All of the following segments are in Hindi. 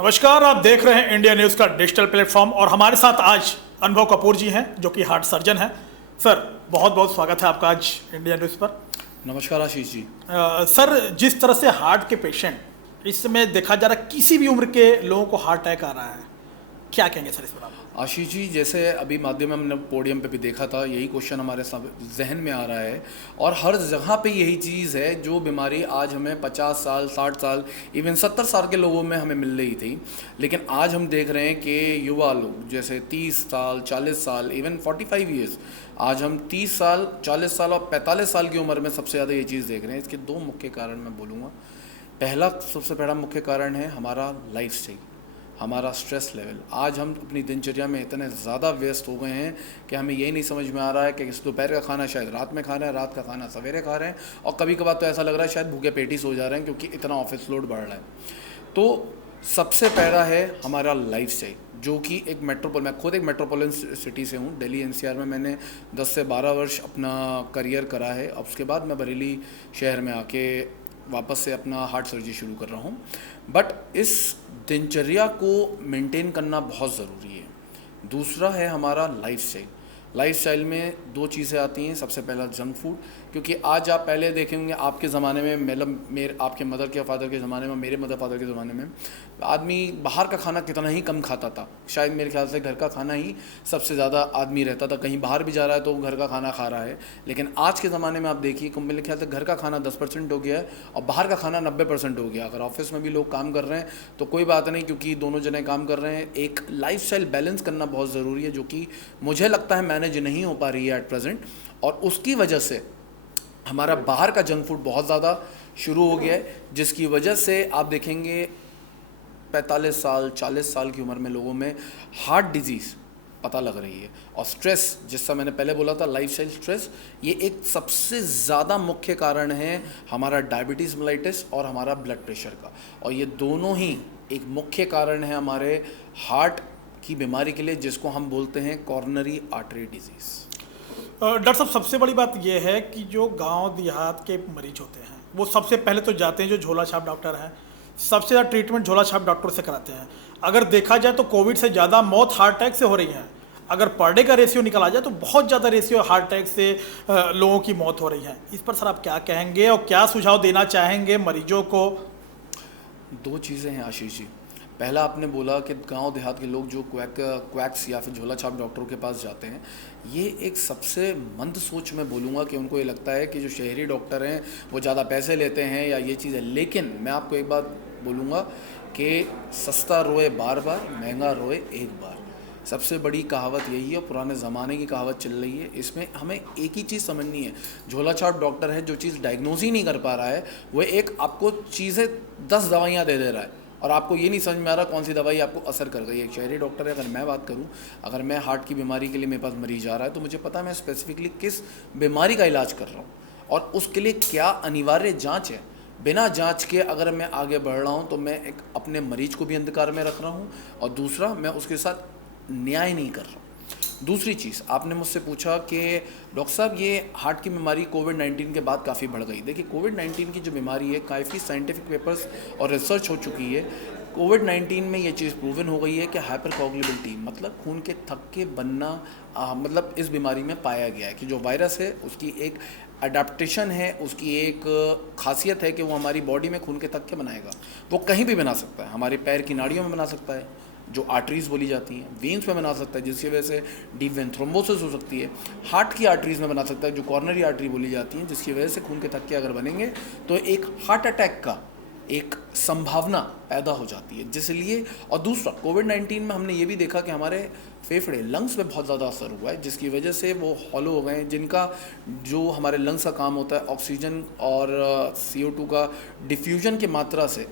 नमस्कार, आप देख रहे हैं इंडिया न्यूज़ का डिजिटल प्लेटफॉर्म और हमारे साथ आज अनुभव कपूर जी हैं जो कि हार्ट सर्जन हैं। सर, बहुत बहुत स्वागत है आपका आज इंडिया न्यूज़ पर। नमस्कार आशीष जी। सर, जिस तरह से हार्ट के पेशेंट इस समय देखा जा रहा है, किसी भी उम्र के लोगों को हार्ट अटैक आ रहा है, क्या कहेंगे सर इस पर आप? आशीष जी, जैसे अभी माध्यम में हमने पोडियम पे भी देखा था, यही क्वेश्चन हमारे सब जहन में आ रहा है और हर जगह पे यही चीज़ है। जो बीमारी आज हमें 50 साल 60 साल इवन 70 साल के लोगों में हमें मिल रही थी, लेकिन आज हम देख रहे हैं कि युवा लोग जैसे 30 साल 40 साल इवन 45 ईयर्स, आज हम 30 साल 40 साल और 45 साल की उम्र में सबसे ज़्यादा ये चीज़ देख रहे हैं। इसके दो मुख्य कारण मैं बोलूँगा। पहला, सबसे बड़ा मुख्य कारण है हमारा लाइफ स्टाइल, हमारा स्ट्रेस लेवल। आज हम अपनी दिनचर्या में इतने ज़्यादा व्यस्त हो गए हैं कि हमें यही नहीं समझ में आ रहा है कि दोपहर का खाना शायद रात में खा रहे हैं, रात का खाना सवेरे खा रहे हैं, और कभी कभार तो ऐसा लग रहा है शायद भूखे पेट ही सो जा रहे हैं क्योंकि इतना ऑफिस लोड बढ़ रहा है। तो सबसे पहला है हमारा लाइफ स्टाइल, जो कि एक मैं खुद एक मेट्रोपोलिटन सिटी से हूँ। दिल्ली एनसीआर में मैंने 10 से 12 वर्ष अपना करियर करा है। अब उसके बाद मैं बरेली शहर में आके वापस से अपना हार्ट सर्जरी शुरू कर रहा हूँ। बट इस दिनचर्या को मेंटेन करना बहुत ज़रूरी है। दूसरा है हमारा लाइफस्टाइल में दो चीज़ें आती हैं। सबसे पहला जंक फूड, क्योंकि आज आप पहले देखेंगे आपके ज़माने में, मतलब आपके मदर के फादर के ज़माने में, मेरे मदर फादर के ज़माने में आदमी बाहर का खाना कितना ही कम खाता था। शायद मेरे ख्याल से घर का खाना ही सबसे ज़्यादा आदमी रहता था। कहीं बाहर भी जा रहा है तो घर का खाना खा रहा है। लेकिन आज के ज़माने में आप देखिए, मेरे ख्याल से घर का खाना 10% हो गया है और बाहर का खाना 90% हो गया। अगर ऑफिस में भी लोग काम कर रहे हैं तो कोई बात नहीं, क्योंकि दोनों जने काम कर रहे हैं। एक लाइफस्टाइल बैलेंस करना बहुत ज़रूरी है, जो कि मुझे लगता है मैनेज नहीं हो पा रही है एट प्रेजेंट, और उसकी वजह से हमारा बाहर का जंक फूड बहुत ज़्यादा शुरू हो गया है, जिसकी वजह से आप देखेंगे 45 साल 40 साल की उम्र में लोगों में हार्ट डिजीज़ पता लग रही है। और स्ट्रेस, जिसका मैंने पहले बोला था, लाइफस्टाइल स्ट्रेस, ये एक सबसे ज़्यादा मुख्य कारण है हमारा डायबिटीज़ मेलाइटिस और हमारा ब्लड प्रेशर का। और ये दोनों ही एक मुख्य कारण है हमारे हार्ट की बीमारी के लिए, जिसको हम बोलते हैं कॉर्नरी आर्टरी डिजीज़। डॉक्टर साहब, सबसे बड़ी बात यह है कि जो गांव देहात के मरीज होते हैं वो सबसे पहले तो जाते हैं जो झोला छाप डॉक्टर हैं, सबसे ज़्यादा ट्रीटमेंट झोला छाप डॉक्टर से कराते हैं। अगर देखा जाए तो कोविड से ज़्यादा मौत हार्ट अटैक से हो रही है। अगर पर डे का रेशियो निकाला जाए तो बहुत ज़्यादा रेशियो हार्ट अटैक से लोगों की मौत हो रही है। इस पर सर आप क्या कहेंगे और क्या सुझाव देना चाहेंगे मरीजों को? दो चीज़ें हैं आशीष जी। पहला, आपने बोला कि गांव देहात के लोग जो क्वैक्स या फिर झोला छाप डॉक्टरों के पास जाते हैं, ये एक सबसे मंद सोच में बोलूँगा कि उनको ये लगता है कि जो शहरी डॉक्टर हैं वो ज़्यादा पैसे लेते हैं या ये चीज़ है। लेकिन मैं आपको एक बात बोलूँगा कि सस्ता रोए बार बार, महंगा रोए एक बार। सबसे बड़ी कहावत यही है, पुराने ज़माने की कहावत चल रही है। इसमें हमें एक ही चीज़ समझनी है, झोला छाप डॉक्टर है जो चीज़ डायग्नोज ही नहीं कर पा रहा है, वो एक आपको चीज़ें 10 दवाइयाँ दे रहा है और आपको ये नहीं समझ में आ रहा कौन सी दवाई आपको असर कर गई है। एक शहरी डॉक्टर है, अगर मैं बात करूं, अगर मैं हार्ट की बीमारी के लिए मेरे पास मरीज आ रहा है तो मुझे पता है मैं स्पेसिफिकली किस बीमारी का इलाज कर रहा हूं और उसके लिए क्या अनिवार्य जांच है। बिना जांच के अगर मैं आगे बढ़ रहा हूं तो मैं एक अपने मरीज को भी अंधकार में रख रहा हूं और दूसरा, मैं उसके साथ न्याय नहीं कर रहा हूँ। दूसरी चीज़, आपने मुझसे पूछा कि डॉक्टर साहब ये हार्ट की बीमारी कोविड-19 के बाद काफ़ी बढ़ गई। देखिए, कोविड-19 की जो बीमारी है, काफ़ी साइंटिफिक पेपर्स और रिसर्च हो चुकी है। कोविड-19 में ये चीज़ प्रूवन हो गई है कि हाइपर कोगुलेबिलिटी, मतलब खून के थक्के बनना, मतलब इस बीमारी में पाया गया है कि जो वायरस है उसकी एक अडेप्टेशन है, उसकी एक खासियत है कि वो हमारी बॉडी में खून के थक्के बनाएगा। वो कहीं भी बना सकता है, हमारे पैर की नाड़ियों में बना सकता है, जो आर्टरीज़ बोली जाती हैं, वेन्स में बना सकता है जिसकी वजह से डीप वेन थ्रोम्बोसिस हो सकती है। हार्ट की आर्टरीज़ में बना सकता है, जो कॉर्नरी आर्टरी बोली जाती हैं, जिसकी वजह से खून के थक्के अगर बनेंगे तो एक हार्ट अटैक का एक संभावना पैदा हो जाती है। जिसलिए, और दूसरा, कोविड-19 में हमने ये भी देखा कि हमारे फेफड़े, लंग्स पे बहुत ज़्यादा असर हुआ है, जिसकी वजह से वो हॉलो हो गए हैं, जिनका जो हमारे लंग्स का काम होता है ऑक्सीजन और CO2 का डिफ्यूजन की मात्रा से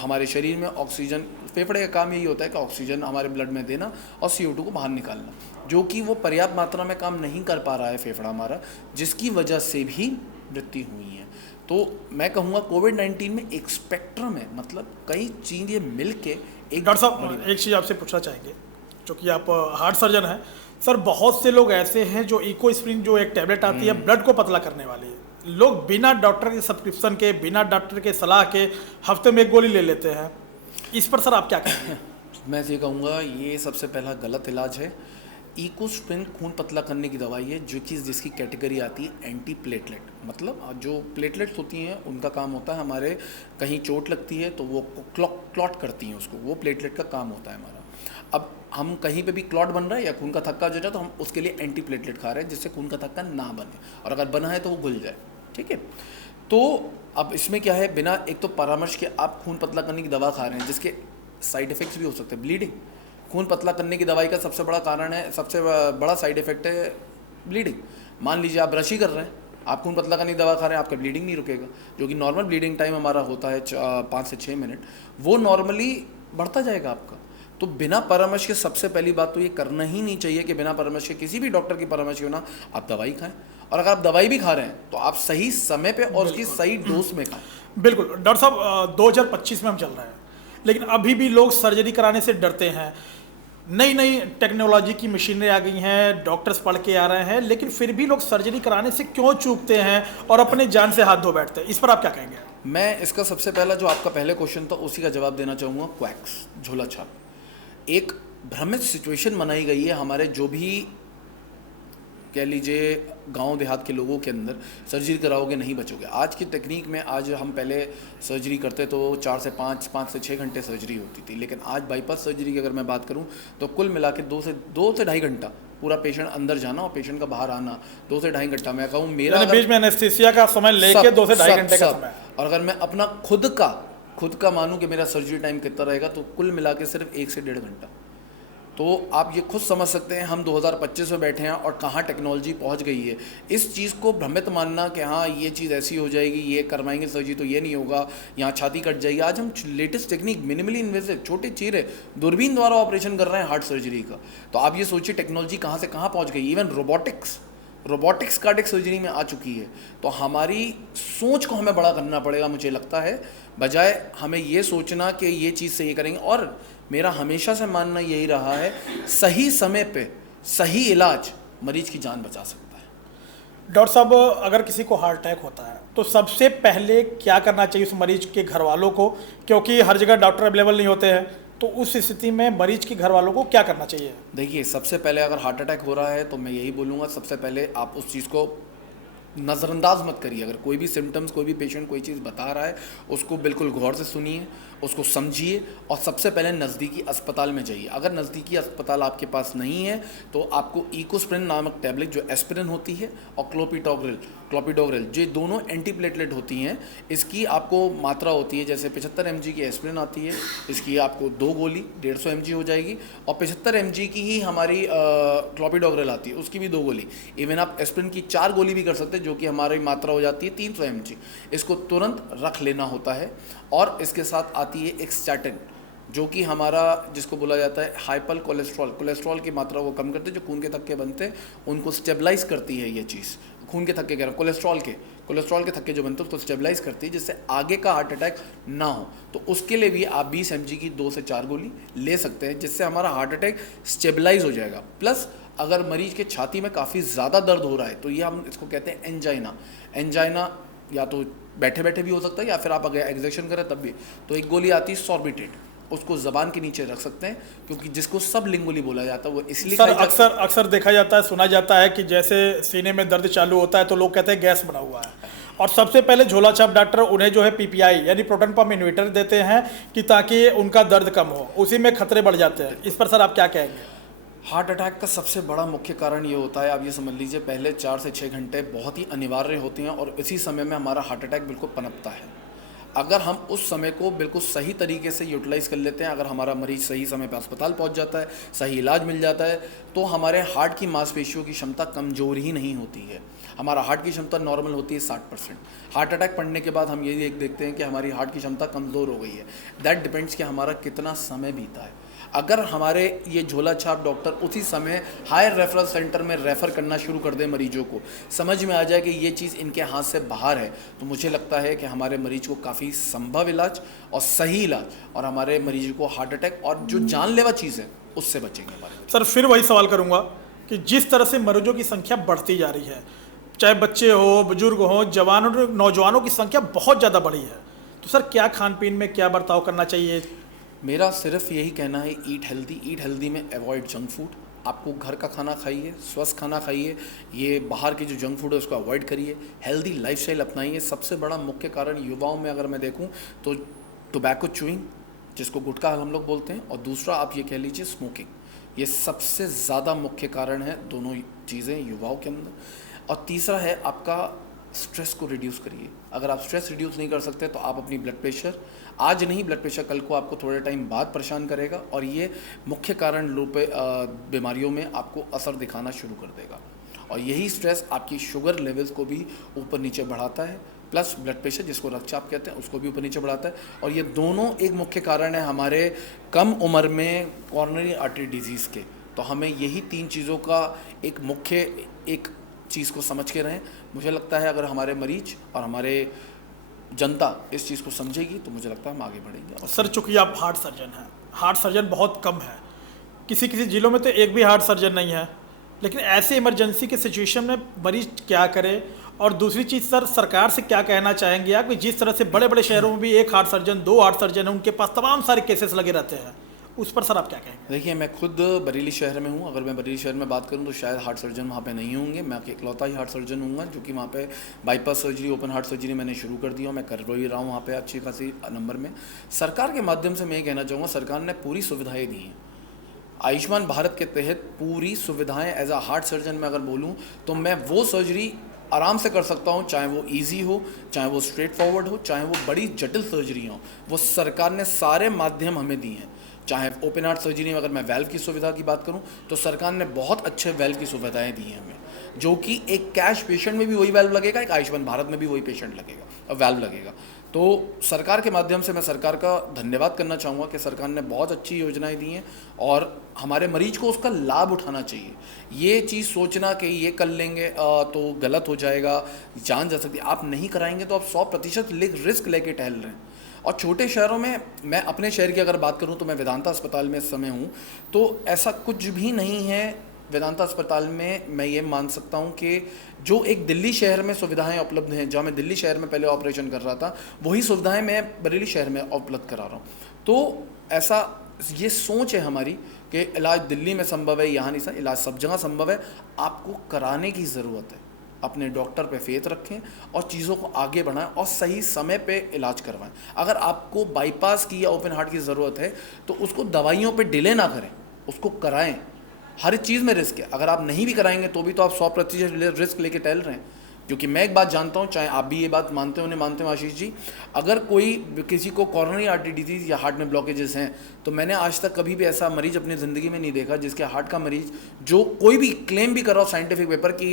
हमारे शरीर में ऑक्सीजन, फेफड़े का काम यही होता है कि ऑक्सीजन हमारे ब्लड में देना और CO2 को बाहर निकालना, जो कि वो पर्याप्त मात्रा में काम नहीं कर पा रहा है फेफड़ा हमारा, जिसकी वजह से भी मृत्यु हुई है। तो मैं कहूँगा कोविड-19 में एक स्पेक्ट्रम है, मतलब कई चीज़ें मिल के एक। डॉक्टर साहब, एक चीज़ आपसे पूछना चाहेंगे, चूँकि आप हार्ट सर्जन हैं सर, बहुत से लोग ऐसे हैं जो इको स्प्रिन, जो एक टैबलेट आती है ब्लड को पतला करने वाली, लोग बिना डॉक्टर के सब्सक्रिप्शन के, बिना डॉक्टर के सलाह के हफ्ते में एक गोली ले लेते हैं। इस पर सर आप क्या कहेंगे? मैं ये कहूँगा ये सबसे पहला गलत इलाज है। इकोस्प्रिन खून पतला करने की दवाई है जो कि जिसकी कैटेगरी आती है एंटी प्लेटलेट। मतलब जो प्लेटलेट्स होती हैं उनका काम होता है हमारे कहीं चोट लगती है तो वो क्लॉट करती हैं उसको, वो प्लेटलेट का काम होता है हमारा। अब हम कहीं पे भी क्लॉट बन रहा है या खून का थक्का जो है तो हम उसके लिए एंटी प्लेटलेट खा रहे हैं जिससे खून का थक्का ना बने, और अगर बना है तो वो घुल जाए। ठीक है, तो अब इसमें क्या है, बिना एक तो परामर्श के आप खून पतला करने की दवा खा रहे हैं जिसके साइड इफ़ेक्ट्स भी हो सकते हैं। ब्लीडिंग, खून पतला करने की दवाई का सबसे बड़ा कारण है, सबसे बड़ा साइड इफेक्ट है ब्लीडिंग। मान लीजिए आप ब्रश ही कर रहे हैं, आप खून पतला करने की दवा खा रहे हैं, आपका ब्लीडिंग नहीं रुकेगा। जो कि नॉर्मल ब्लीडिंग टाइम हमारा होता है 5 से 6 मिनट, वो नॉर्मली बढ़ता जाएगा आपका। तो बिना परामर्श के सबसे पहली बात तो ये करना ही नहीं चाहिए कि बिना परामर्श के, किसी भी डॉक्टर की परामर्श के बिना आप दवाई खाएं। और अगर आप दवाई भी खा रहे हैं तो आप सही समय पे और उसकी सही डोज में खाएं। बिल्कुल डॉक्टर साहब, 2025 में हम चल रहे हैं, लेकिन अभी भी लोग सर्जरी कराने से डरते हैं। नई नई टेक्नोलॉजी की मशीनें आ गई हैं, डॉक्टर्स पढ़ के आ रहे हैं, लेकिन फिर भी लोग सर्जरी कराने से क्यों चूकते हैं और अपने जान से हाथ धो बैठते हैं? इस पर आप क्या कहेंगे? मैं इसका सबसे पहला जो आपका पहले क्वेश्चन था उसी का जवाब देना चाहूँगा। क्वैक्स, झोला छाप, एक भ्रमित सिचुएशन बनाई गई है हमारे जो भी कह लीजिए गांव देहात के लोगों के अंदर, सर्जरी कराओगे नहीं बचोगे। आज की टेक्निक में, आज हम पहले सर्जरी करते तो 4 से 5, 5 से 6 घंटे सर्जरी होती थी, लेकिन आज बाईपास सर्जरी की अगर मैं बात करूं तो कुल मिला के 2 से 2.5 घंटा पूरा पेशेंट अंदर जाना और पेशेंट का बाहर आना 2 से 2.5 घंटा। मैं कहूँ मेरा बीच में एनेस्थीसिया का समय लेके 2 से 2.5 घंटे का समय। और अगर मैं अपना खुद का मानूं कि मेरा सर्जरी टाइम कितना रहेगा तो कुल मिला के सिर्फ 1 से 1.5 घंटा। तो आप ये खुद समझ सकते हैं हम 2025 में बैठे हैं और कहाँ टेक्नोलॉजी पहुंच गई है। इस चीज़ को भ्रमित मानना कि हाँ ये चीज़ ऐसी हो जाएगी, ये करवाएंगे सर्जरी तो ये नहीं होगा, यहाँ छाती कट जाएगी। आज हम लेटेस्ट टेक्निक, मिनिमली इन्वेसिव, छोटे चीरे, दूरबीन द्वारा ऑपरेशन कर रहे हैं हार्ट सर्जरी का। तो आप ये सोचिए टेक्नोलॉजी कहाँ से कहाँ पहुँच गई। इवन रोबोटिक्स कार्डियक सर्जरी में आ चुकी है। तो हमारी सोच को हमें बड़ा करना पड़ेगा मुझे लगता है, बजाय हमें ये सोचना कि ये चीज़ से ये करेंगे। और मेरा हमेशा से मानना यही रहा है, सही समय पे सही इलाज मरीज की जान बचा सकता है। डॉक्टर साहब, अगर किसी को हार्ट अटैक होता है तो सबसे पहले क्या करना चाहिए उस मरीज के घर वालों को? क्योंकि हर जगह डॉक्टर अवेलेबल नहीं होते हैं, तो उस स्थिति में मरीज के घर वालों को क्या करना चाहिए? देखिए, सबसे पहले अगर हार्ट अटैक हो रहा है तो मैं यही बोलूँगा, सबसे पहले आप उस चीज़ को नज़रअंदाज मत करिए। अगर कोई भी सिम्टम्स, कोई भी पेशेंट कोई चीज़ बता रहा है, उसको बिल्कुल गौर से सुनिए, उसको समझिए और सबसे पहले नज़दीकी अस्पताल में जाइए। अगर नज़दीकी अस्पताल आपके पास नहीं है तो आपको इकोस्प्रिन नामक टैबलेट जो एस्पिरिन होती है और क्लोपिडोग्रेल जो दोनों एंटीप्लेटलेट होती हैं, इसकी आपको मात्रा होती है, जैसे 75 mg की एस्पिरिन आती है, इसकी आपको 2 गोली 150 mg हो जाएगी, और 75 mg की ही हमारी क्लोपिडोग्रेल आती है, उसकी भी 2 गोली। इवन आप एस्पिरिन की 4 गोली भी कर सकते हैं जो कि हमारी मात्रा हो जाती है 300 mg। इसको तुरंत रख लेना होता है। और इसके साथ आती है एक स्टैटिन जो कि हमारा, जिसको बोला जाता है हाइपर कोलेस्ट्रॉल की मात्रा को कम करते हैं, जो खून के थक्के बनते हैं उनको स्टेबलाइज करती है। ये चीज़ खून के थक्के कह रहा हूँ, कोलेस्ट्रॉल के थक्के जो बनते हैं उसको स्टेबलाइज करती है जिससे आगे का हार्ट अटैक ना हो। तो उसके लिए भी आप 20 mg की 2 से 4 गोली ले सकते हैं जिससे हमारा हार्ट अटैक स्टेबलाइज हो जाएगा। प्लस अगर मरीज के छाती में काफ़ी ज़्यादा दर्द हो रहा है तो ये हम इसको कहते हैं एंजाइना या तो बैठे बैठे भी हो सकता है या फिर आप अगर एग्जर्शन करें तब भी। तो एक गोली आती है सॉर्बिटेट, उसको ज़बान के नीचे रख सकते हैं, क्योंकि जिसको सब लिंगुली बोला जाता है वो इसलिए सर अक्सर देखा जाता है, सुना जाता है कि जैसे सीने में दर्द चालू होता है तो लोग कहते हैं गैस बना हुआ है, और सबसे पहले झोला छाप डॉक्टर उन्हें जो है पीपीआई यानी प्रोटॉन पंप इन्वर्टर देते हैं कि ताकि उनका दर्द कम हो, उसी में खतरे बढ़ जाते हैं। इस पर सर आप क्या कहेंगे? हार्ट अटैक का सबसे बड़ा मुख्य कारण ये होता है, आप ये समझ लीजिए पहले 4 से 6 घंटे बहुत ही अनिवार्य होते हैं और इसी समय में हमारा हार्ट अटैक बिल्कुल पनपता है। अगर हम उस समय को बिल्कुल सही तरीके से यूटिलाइज़ कर लेते हैं, अगर हमारा मरीज सही समय पर अस्पताल पहुंच जाता है, सही इलाज मिल जाता है, तो हमारे हार्ट की मांसपेशियों की क्षमता कमज़ोर ही नहीं होती है। हमारा हार्ट की क्षमता नॉर्मल होती है 60%। हार्ट अटैक पड़ने के बाद हम ये देखते हैं कि हमारी हार्ट की क्षमता कमज़ोर हो गई है। दैट डिपेंड्स कि हमारा कितना समय बीता है। अगर हमारे ये झोला छाप डॉक्टर उसी समय हायर रेफरल सेंटर में रेफ़र करना शुरू कर दें, मरीजों को समझ में आ जाए कि ये चीज़ इनके हाथ से बाहर है, तो मुझे लगता है कि हमारे मरीज को काफ़ी संभव इलाज और सही इलाज और हमारे मरीज को हार्ट अटैक और जो जानलेवा चीज़ है उससे बचेंगे हमारे। सर फिर वही सवाल करूँगा कि जिस तरह से मरीजों की संख्या बढ़ती जा रही है, चाहे बच्चे हो, बुजुर्ग हो, नौजवानों की संख्या बहुत ज़्यादा बढ़ी है, तो सर क्या खान पीन में क्या बर्ताव करना चाहिए? मेरा सिर्फ यही कहना है, ईट हेल्दी में अवॉइड जंक फूड। आपको घर का खाना खाइए, स्वस्थ खाना खाइए, ये बाहर के जो जंक फूड है उसको अवॉइड करिए, हेल्दी लाइफस्टाइल अपनाइए। सबसे बड़ा मुख्य कारण युवाओं में अगर मैं देखूं तो टोबैको चूइंग, जिसको गुटखा हम लोग बोलते हैं, और दूसरा आप ये कह लीजिए स्मोकिंग। ये सबसे ज़्यादा मुख्य कारण है, दोनों चीज़ें युवाओं के अंदर। और तीसरा है आपका स्ट्रेस को रिड्यूस करिए। अगर आप स्ट्रेस रिड्यूस नहीं कर सकते तो आप अपनी ब्लड प्रेशर, आज नहीं ब्लड प्रेशर कल को आपको थोड़े टाइम बाद परेशान करेगा, और ये मुख्य कारण बीमारियों में आपको असर दिखाना शुरू कर देगा। और यही स्ट्रेस आपकी शुगर लेवल्स को भी ऊपर नीचे बढ़ाता है, प्लस ब्लड प्रेशर जिसको रक्तचाप कहते हैं उसको भी ऊपर नीचे बढ़ाता है। और ये दोनों एक मुख्य कारण है हमारे कम उम्र में कॉरोनरी आर्टरी डिजीज़ के। तो हमें यही 3 चीज़ों का एक मुख्य एक चीज़ को समझ के रहें। मुझे लगता है अगर हमारे मरीज और हमारे जनता इस चीज़ को समझेगी तो मुझे लगता है हम आगे बढ़ेंगे। और सर, चूंकि आप हार्ट सर्जन हैं, हार्ट सर्जन बहुत कम है, किसी किसी जिलों में तो एक भी हार्ट सर्जन नहीं है, लेकिन ऐसे इमरजेंसी के सिचुएशन में मरीज क्या करे? और दूसरी चीज़ सर, सरकार से क्या कहना चाहेंगे आप कि जिस तरह से बड़े बड़े शहरों में भी 1 हार्ट सर्जन 2 हार्ट सर्जन है, उनके पास तमाम सारे केसेस लगे रहते हैं, उस पर सर आप क्या कहेंगे? देखिए, मैं खुद बरेली शहर में हूँ। अगर मैं बरेली शहर में बात करूँ तो शायद हार्ट सर्जन वहाँ पे नहीं होंगे। मैं इकलौता ही हार्ट सर्जन हूँगा जो कि वहाँ पे bypass surgery, open heart surgery मैंने शुरू कर दी और मैं कर भी रहा हूँ वहाँ पे अच्छी खासी नंबर में। सरकार के माध्यम से मैं ये कहना चाहूँगा, सरकार ने पूरी सुविधाएँ दी हैं। आयुष्मान भारत के तहत पूरी सुविधाएँ एज अ हार्ट सर्जन में अगर बोलूँ तो मैं वो सर्जरी आराम से कर सकता हूँ, चाहे वो इजी हो, चाहे वो स्ट्रेट फॉरवर्ड हो, चाहे वो बड़ी जटिल सर्जरी हो। वो सरकार ने सारे माध्यम हमें दिए हैं। चाहे ओपन हार्ट सर्जरी में अगर मैं वैल्व की सुविधा की बात करूं तो सरकार ने बहुत अच्छे वैल्व की सुविधाएं दी हैं हमें, जो कि एक कैश पेशेंट में भी वही वैल्व लगेगा, एक आयुष्मान भारत में भी वही पेशेंट लगेगा और वैल्व लगेगा। तो सरकार के माध्यम से मैं सरकार का धन्यवाद करना चाहूँगा कि सरकार ने बहुत अच्छी योजनाएं दी हैं और हमारे मरीज को उसका लाभ उठाना चाहिए। ये चीज़ सोचना कि ये कर लेंगे तो गलत हो जाएगा, जान जा सकती है, आप नहीं कराएंगे तो आप 100% रिस्क लेके टहल रहे हैं। और छोटे शहरों में, मैं अपने शहर की अगर बात करूं तो मैं वेदांता अस्पताल में इस समय हूं, तो ऐसा कुछ भी नहीं है वेदांता अस्पताल में। मैं ये मान सकता हूं कि जो एक दिल्ली शहर में सुविधाएं उपलब्ध हैं, जहां मैं दिल्ली शहर में पहले ऑपरेशन कर रहा था, वही सुविधाएं मैं बरेली शहर में उपलब्ध करा रहा हूं। तो ऐसा ये सोच है हमारी कि इलाज दिल्ली में संभव है, यहाँ नहीं सर, इलाज सब जगह संभव है। आपको कराने की ज़रूरत है, अपने डॉक्टर पे फेथ रखें और चीज़ों को आगे बढ़ाएं और सही समय पे इलाज करवाएं। अगर आपको बाईपास की या ओपन हार्ट की ज़रूरत है तो उसको दवाइयों पे डिले ना करें, उसको कराएं। हर चीज़ में रिस्क है, अगर आप नहीं भी कराएंगे तो भी तो आप 100% रिस्क लेके टहल रहे हैं। क्योंकि मैं एक बात जानता हूँ, चाहे आप भी ये बात मानते हो नहीं मानते हो आशीष जी, अगर किसी को कॉरोनरी आर्टरी डिजीज़ या हार्ट में ब्लॉकेजेस हैं तो मैंने आज तक कभी भी ऐसा मरीज अपनी ज़िंदगी में नहीं देखा जिसके हार्ट का मरीज जो कोई भी क्लेम भी कर रहा हो साइंटिफिक पेपर कि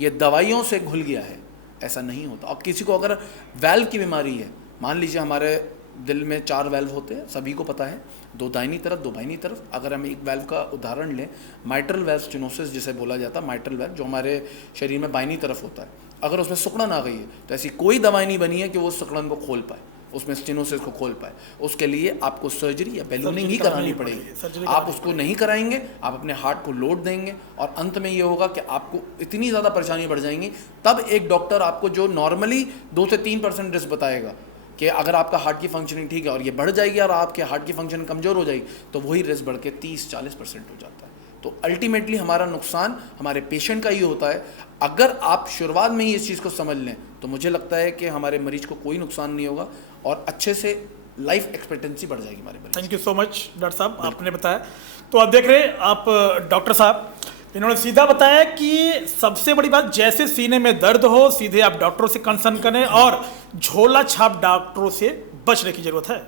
ये दवाइयों से घुल गया है, ऐसा नहीं होता। अब किसी को अगर वैल्व की बीमारी है, मान लीजिए हमारे दिल में 4 वैल्व होते हैं, सभी को पता है, 2 दाहिनी तरफ 2 बाईनी तरफ। अगर हम एक वैल्व का उदाहरण लें, माइट्रल वैल्व स्टेनोसिस जिसे बोला जाता है, माइट्रल वैल्व जो हमारे शरीर में बाईनी तरफ होता है, अगर उसमें सिकुड़न आ गई है तो ऐसी कोई दवाई नहीं बनी है कि वो सिकुड़न को खोल पाए, उसमें स्टेनोसिस को खोल पाए। उसके लिए आपको सर्जरी या बैलूनिंग ही करानी पड़ेगी। आप उसको नहीं कराएंगे, आप अपने हार्ट को लोड देंगे और अंत में ये होगा कि आपको इतनी ज़्यादा परेशानी बढ़ जाएंगी। तब एक डॉक्टर आपको जो नॉर्मली 2 से 3% रिस्क बताएगा कि अगर आपका हार्ट की फंक्शनिंग ठीक है और ये बढ़ जाएगी और आपके हार्ट की फंक्शन कमज़ोर हो जाएगी, तो वही रिस्क बढ़ के 30-40% हो जाता है। तो अल्टीमेटली हमारा नुकसान हमारे पेशेंट का ही होता है। अगर आप शुरुआत में ही इस चीज़ को समझ लें तो मुझे लगता है कि हमारे मरीज को कोई नुकसान नहीं होगा और अच्छे से लाइफ एक्सपेक्टेंसी बढ़ जाएगी हमारे मरीज। Thank you so much doctor साहब, आपने बताया। तो आप देख रहे हैं आप डॉक्टर साहब, इन्होंने सीधा बताया कि सबसे बड़ी बात, जैसे सीने में दर्द हो सीधे आप डॉक्टरों से कंसर्न करें और झोला छाप डॉक्टरों से बचने की जरूरत है।